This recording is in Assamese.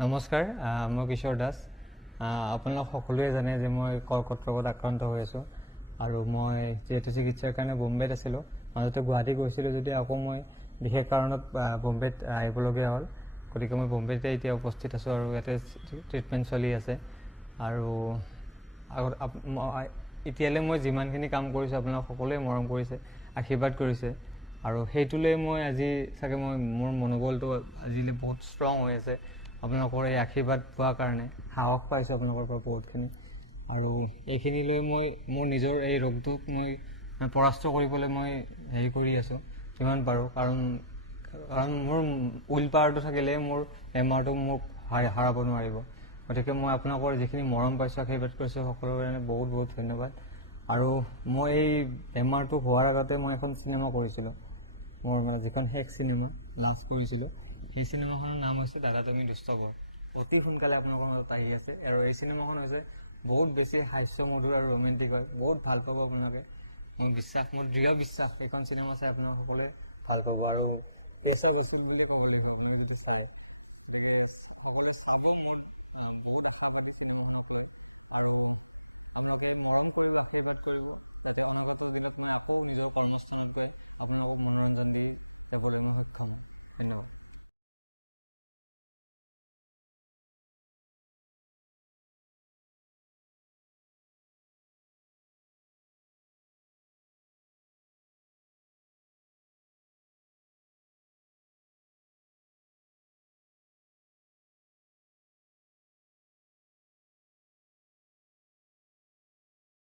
নমস্কাৰ, মই কিশোৰ দাস। আপোনালোক সকলোৱে জানে যে মই কৰ্কট ৰোগত আক্ৰান্ত হৈ আছোঁ আৰু মই যিহেতু চিকিৎসাৰ কাৰণে বোম্বেত আছিলোঁ, মাজতে গুৱাহাটী গৈছিলোঁ যদি আকৌ মই বিশেষ কাৰণত বোম্বেত আহিবলগীয়া হ'ল। গতিকে মই বোম্বেতে এতিয়া উপস্থিত আছোঁ আৰু ইয়াতে ট্ৰিটমেণ্ট চলি আছে। আৰু এতিয়ালৈ মই যিমানখিনি কাম কৰিছোঁ আপোনালোক সকলোৱে মৰম কৰিছে, আশীৰ্বাদ কৰিছে আৰু সেইটোলৈ মই আজি চাগে মোৰ মনোবলটো আজিলৈ বহুত ষ্ট্ৰং হৈ আছে। আপোনালোকৰ এই আশীৰ্বাদ পোৱাৰ কাৰণে সাহস পাইছোঁ আপোনালোকৰ পৰা বহুতখিনি। আৰু এইখিনিলৈ মই মোৰ নিজৰ এই ৰোগটোক মই পৰাস্ত কৰিবলৈ মই কৰি আছোঁ যিমান পাৰোঁ। কাৰণ মোৰ উইল পাৱাৰটো থাকিলে মোৰ বেমাৰটো মোক হাৰাব নোৱাৰিব। গতিকে মই আপোনালোকৰ যিখিনি মৰম পাইছোঁ, আশীৰ্বাদ কৰিছোঁ, সকলোৰে কাৰণে বহুত বহুত ধন্যবাদ। আৰু মই এই বেমাৰটো হোৱাৰ আগতে মই এখন চিনেমা কৰিছিলোঁ, মোৰ যিখন শেষ চিনেমা লাষ্ট কৰিছিলোঁ, সেই চিনেমাখনৰ নাম হৈছে দাদা তুমি দুষ্ট বৰ। অতি সোনকালে আপোনালোকৰ মাজত আহি আছে আৰু এই চিনেমাখন হৈছে বহুত বেছি হাস্যমধুৰ আৰু ৰোমেণ্টিক হয়। বহুত ভাল পাব আপোনালোকে। মোৰ দৃঢ় বিশ্বাস এইখন চিনেমা চাই আপোনালোক সকলোৱে ভাল পাব আৰু পেচা বাচুল বুলিয়ে ক'ব লাগিব আপোনালোকে যদি চায়। গতিকে সকলোৱে চাব, মোৰ বহুত আশাবাদী চিনেমাখনক লৈ। আৰু আপোনালোকে মৰম কৰিব, আশীৰ্বাদ কৰিব, যাতে অনাগত দিনত মই আকৌ নিজৰ কৰ্মস্থানত গৈ আপোনালোকক মনোৰঞ্জন দি যাবলৈ মই সক্ষম হওঁ। ধন্যবাদ।